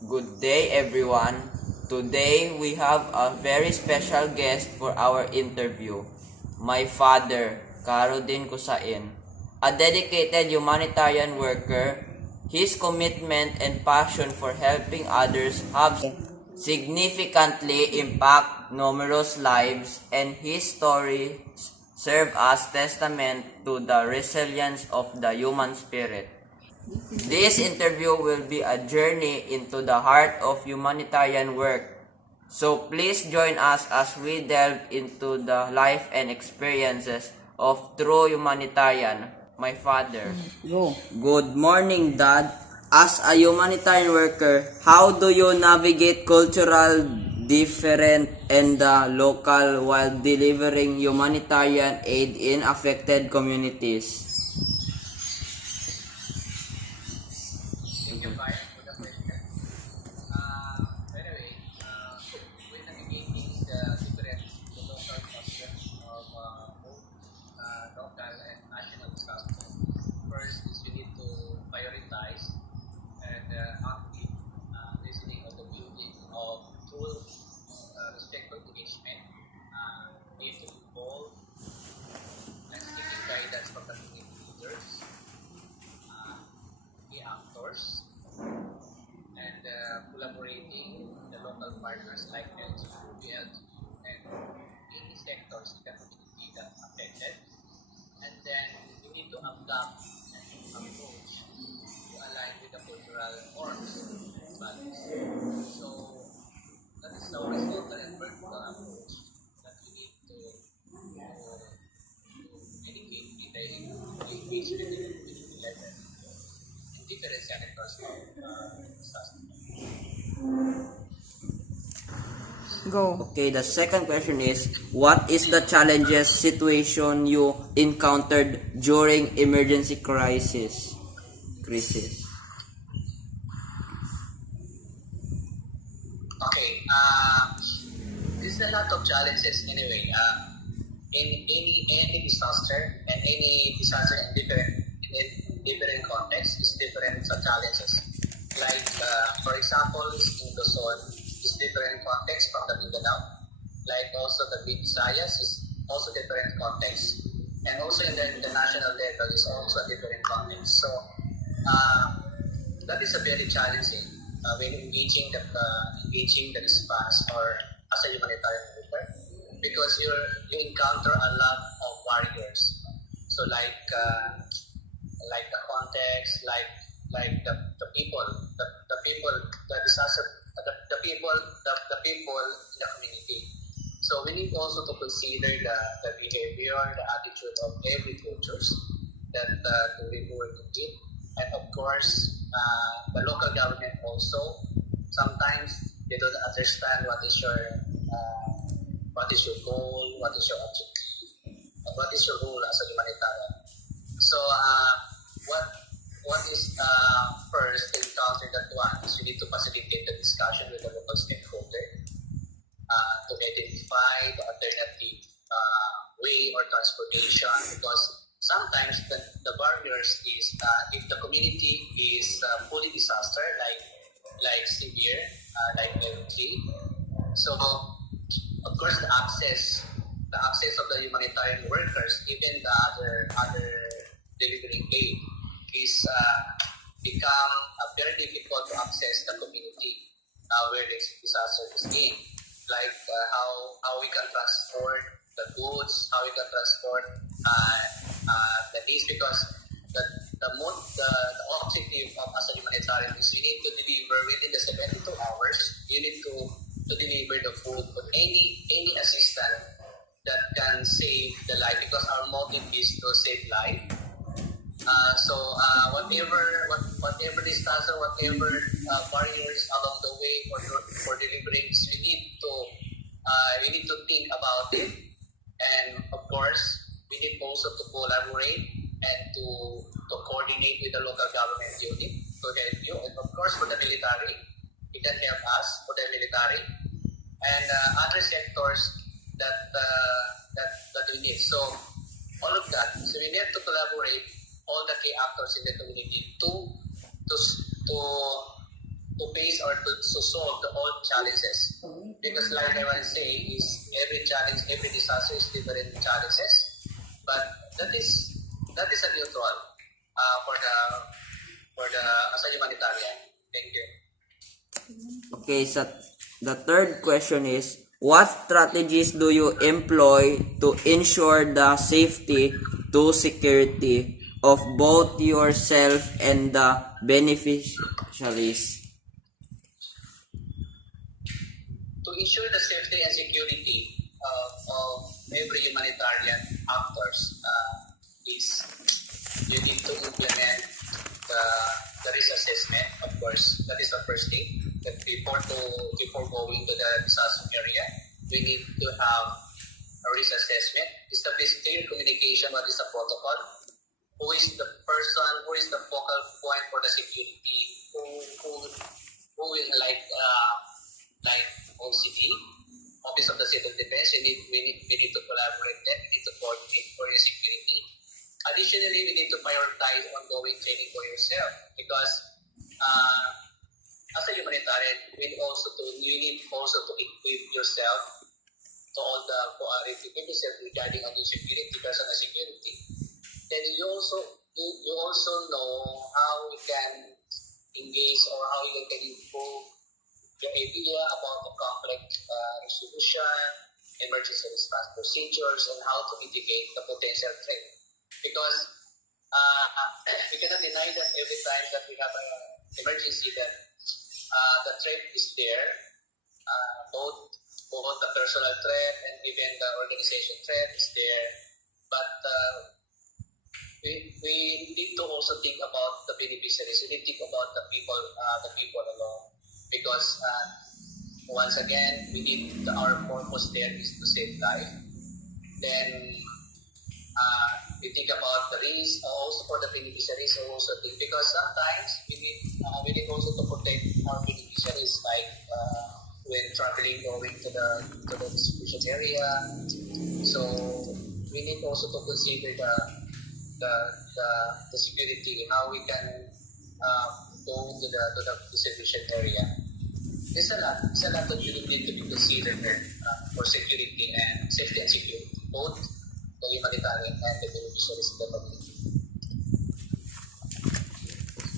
Good day, everyone. Today we have a very special guest for our interview. My father, Kusain, a dedicated humanitarian worker. His commitment and passion for helping others have significantly impacted numerous lives, and his story serve as testament to the resilience of the human spirit. This interview will be a journey into the heart of humanitarian work. So please join us as we delve into the life and experiences of true humanitarian, my father. Good morning, Dad. As a humanitarian worker, how do you navigate cultural difference and the local while delivering humanitarian aid in affected communities? Thank you, Khayr, for the question. By the way, when navigating the local customs of both local and national customs, first is we need to prioritize and active listening of the building of full respectful engagement, need to involve and seeking guidance from the community leaders, key actors, and collaborating with the local partners like LGU, BLGU, and any sectors in the community that affected. And then we need to adapt and approach to align with the cultural norms and values. So that is our horizontal and vertical approach that we need to educate in the engagement in the community level in different sectors of disaster. Okay, the second question is, what is the challenges situation you encountered during emergency crisis? Okay, there's a lot of challenges anyway. In any disaster and any disaster in different contexts is different challenges. Like for example, in Luzon is different context from the Mindanao. Like also the Big Visayas is also different context, and also in the international level is also a different context. So that is a very challenging when engaging the response or as a humanitarian worker because you encounter a lot of barriers. So like the context, like the people, the people, the disaster, the people in the community. So we need also to consider the behavior, the attitude of every cultures that we work with, and of course the local government also. Sometimes they don't understand what is your goal, what is your objective, and what is your role as a humanitarian. So what what is first to encounter that one is you need to facilitate the discussion with the local stakeholder to identify the alternative way or transportation because sometimes the barriers is if the community is fully disaster like severe like level 3. So of course the access of the humanitarian workers, even the other delivering aid, is become very difficult to access the community where this disaster is in. Like how we can transport the goods, how we can transport the needs, because the objective of as a humanitarian is you need to deliver within the 72 hours. You need to deliver the food or any assistance that can save the life because our motive is to save life. So whatever disaster, whatever barriers along the way for delivering, we need to think about it, and of course we need also to collaborate and to coordinate with the local government unit to help you, and of course for the military, it can help us for the military and other sectors that we need. So all of that. So we need to collaborate all the key actors in the community to to face or to solve the all challenges. Because like I was saying, is every challenge, every disaster is different challenges, but that is a neutral for the as a humanitarian. Thank you. Okay, so the third question is, what strategies do you employ to ensure the safety to security of both yourself and the beneficiaries? To ensure the safety and security of every humanitarian actors is you need to implement the risk assessment. Of course, that is the first thing. That before going to the disaster area, we need to have a risk assessment. Establish clear communication. What is the protocol? Who is the person? Who is the focal point for the security? Who will like OCD, Office of the Civil Defense. We need to collaborate them. We need to coordinate for your security. Additionally, we need to prioritize ongoing training for yourself because as a humanitarian, you need also to equip yourself to all the equip yourself regarding on your security, personal security. Then you also know how you can engage or how you can improve your idea about the conflict resolution, emergency response procedures, and how to mitigate the potential threat. Because we cannot deny that every time that we have an emergency, that the threat is there, both the personal threat and even the organization threat is there. But we need to also think about the beneficiaries. We need to think about the people alone. Because once again, our purpose there is to save life. Then we think about the risk, also for the beneficiaries. Also because sometimes we need also to protect our beneficiaries, like when traveling, going to the distribution area. So we need also to consider the security, how we can go to the distribution area. There's a lot that you need to be considered for security and safety and security, both the humanitarian and the beneficiaries of the community.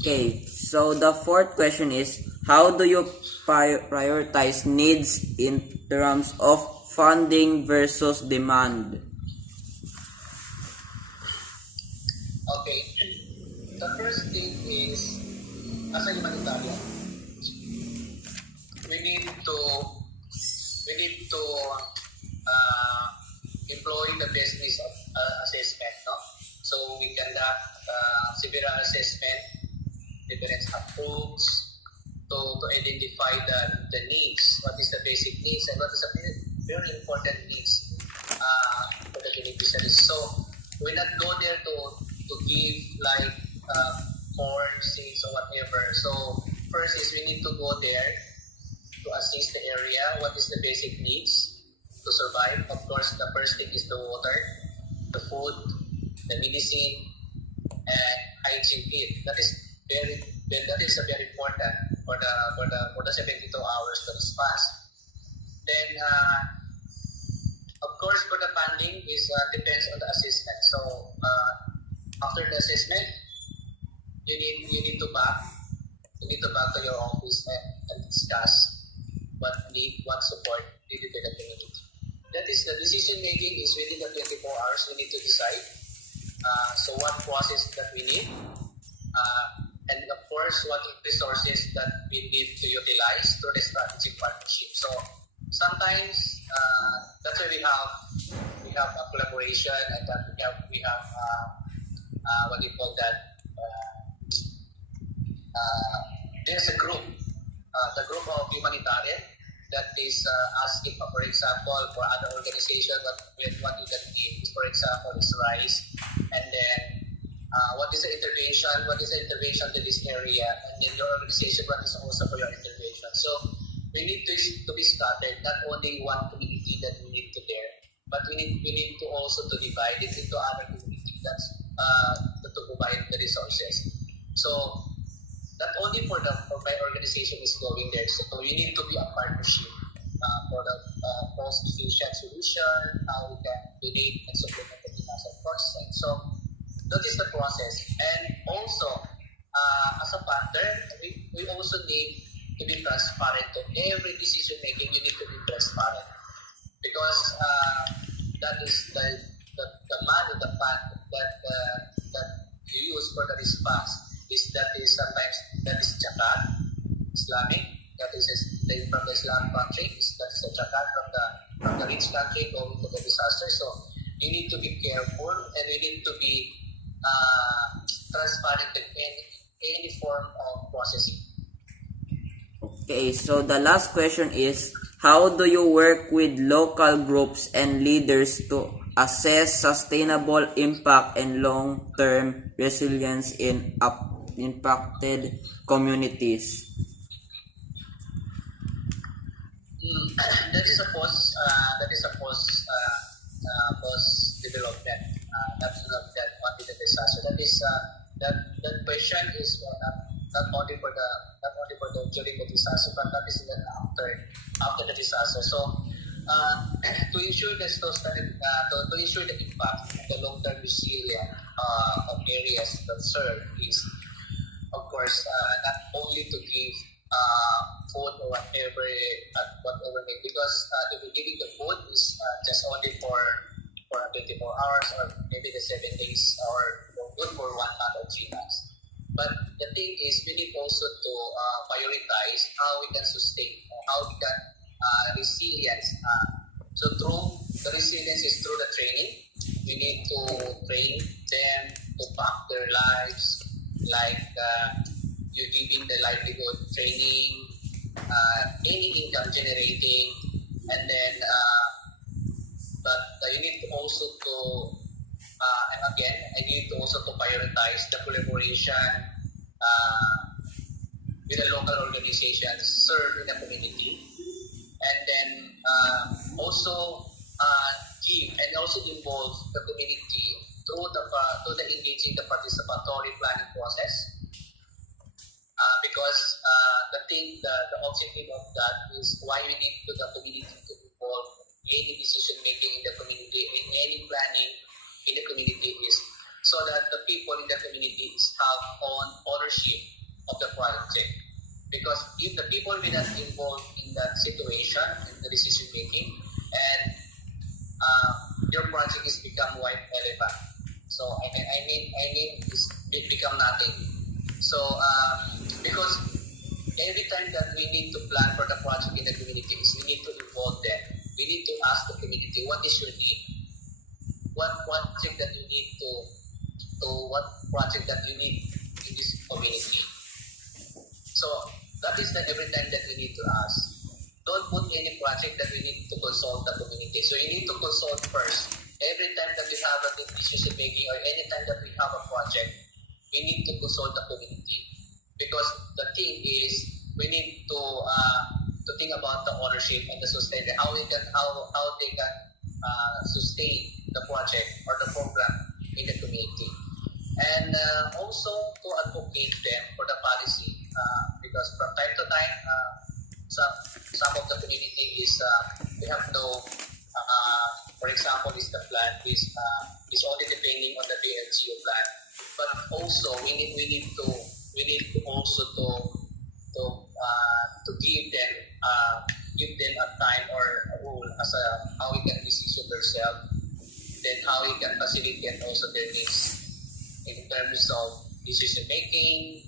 Okay, so the fourth question is, how do you prioritize needs in terms of funding versus demand? Okay, the first thing is, as a humanitarian, we need to employ the business assessment. No? So we conduct severe assessment, different approach to identify the needs, what is the basic needs and what is the very important needs for the beneficiaries. So we not go there to give like corn, seeds or whatever. So first is we need to go there to assist the area, what is the basic needs to survive. Of course, the first thing is the water, the food, the medicine, and hygiene kit. That is very important for the 72 hours to response. Then, of course, for the funding is depends on the assessment. So after the assessment, you need to back to your office and discuss what support needed by the community. That is, the decision making is within the 24 hours. We need to decide. So what process that we need, and of course what resources that we need to utilize through the strategic partnership. So sometimes that's why we have a collaboration, and that we have what do you call that? There's a group. The group of humanitarian that is asking, for example, for other organizations, what you can give is, for example, is rice, and then what is the intervention? What is the intervention to this area? And then your organization, what is also for your intervention? So we need to be started, not only one community that we need to there, but we need to also to divide it into other communities to provide the resources. So not only for my organization is going there. So we need to be a partnership for the post-fusion solution, how we can donate and supplement the financial process. So that is the process. And also, as a partner, we also need to be transparent to every decision making. You need to be transparent because that is the money, the fund that you use for the response is sometimes that is zakat, Islamic, that is from the Islam country, that is a zakat from the rich country going to the disaster. So you need to be careful and we need to be transparent in any form of processing. Okay, so the last question is, how do you work with local groups and leaders to assess sustainable impact and long-term resilience in impacted communities? That is a post development. Not only the disaster. That question is not only for the during the disaster, but that is even after the disaster. So to ensure the to ensure the impact, the long term resilience of areas that serve is, of course, not only to give food or whatever because if you're giving the food is just only for 24 hours or maybe the 7 days or good for 1 month or 3 months. But the thing is, we need also to prioritize how we can sustain, how we can resilience. So through the resilience is through the training. We need to train them to back their lives, like you giving the livelihood training, any income generating, and then but you need to also to and again I need to also to prioritize the collaboration with the local organizations served in the community, and then also give and also involve the community through the engaging the participatory planning process. Because the objective of that is why we need the community to involve any decision making in the community, in any planning in the community is so that the people in the community have ownership of the project. Because if the people will not involved in that situation, in the decision making, and your project is become white elephant. So I mean it become nothing. So because every time that we need to plan for the project in the communities, we need to involve them. We need to ask the community, what is your need? What project that you need what project that you need in this community? So that is the every time that we need to ask. Don't put any project that we need to consult the community. So you need to consult first. Every time that we have a decision making or any time that we have a project, we need to consult the community. Because the thing is, we need to think about the ownership and the sustainability, how they can sustain the project or the program in the community, and also to advocate them for the policy. Because from time to time, some of the community is we have no. For example, is the plan is only depending on the BLGO plan, but also we need to also to give them a time or a rule as how we can decision themselves, then how we can facilitate also their needs in terms of decision making,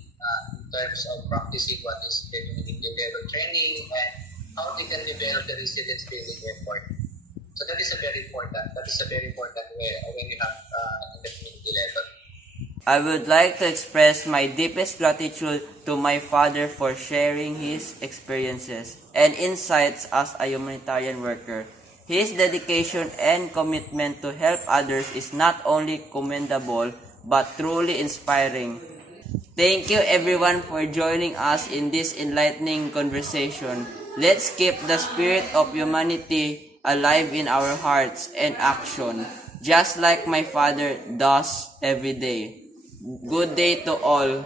in terms of practicing what is the community level training, and how they can develop the resilience building effort. So that is a very important way when you have in the community level. I would like to express my deepest gratitude to my father for sharing his experiences and insights as a humanitarian worker. His dedication and commitment to help others is not only commendable but truly inspiring. Thank you everyone for joining us in this enlightening conversation. Let's keep the spirit of humanity alive in our hearts and action, just like my father does every day. Good day to all.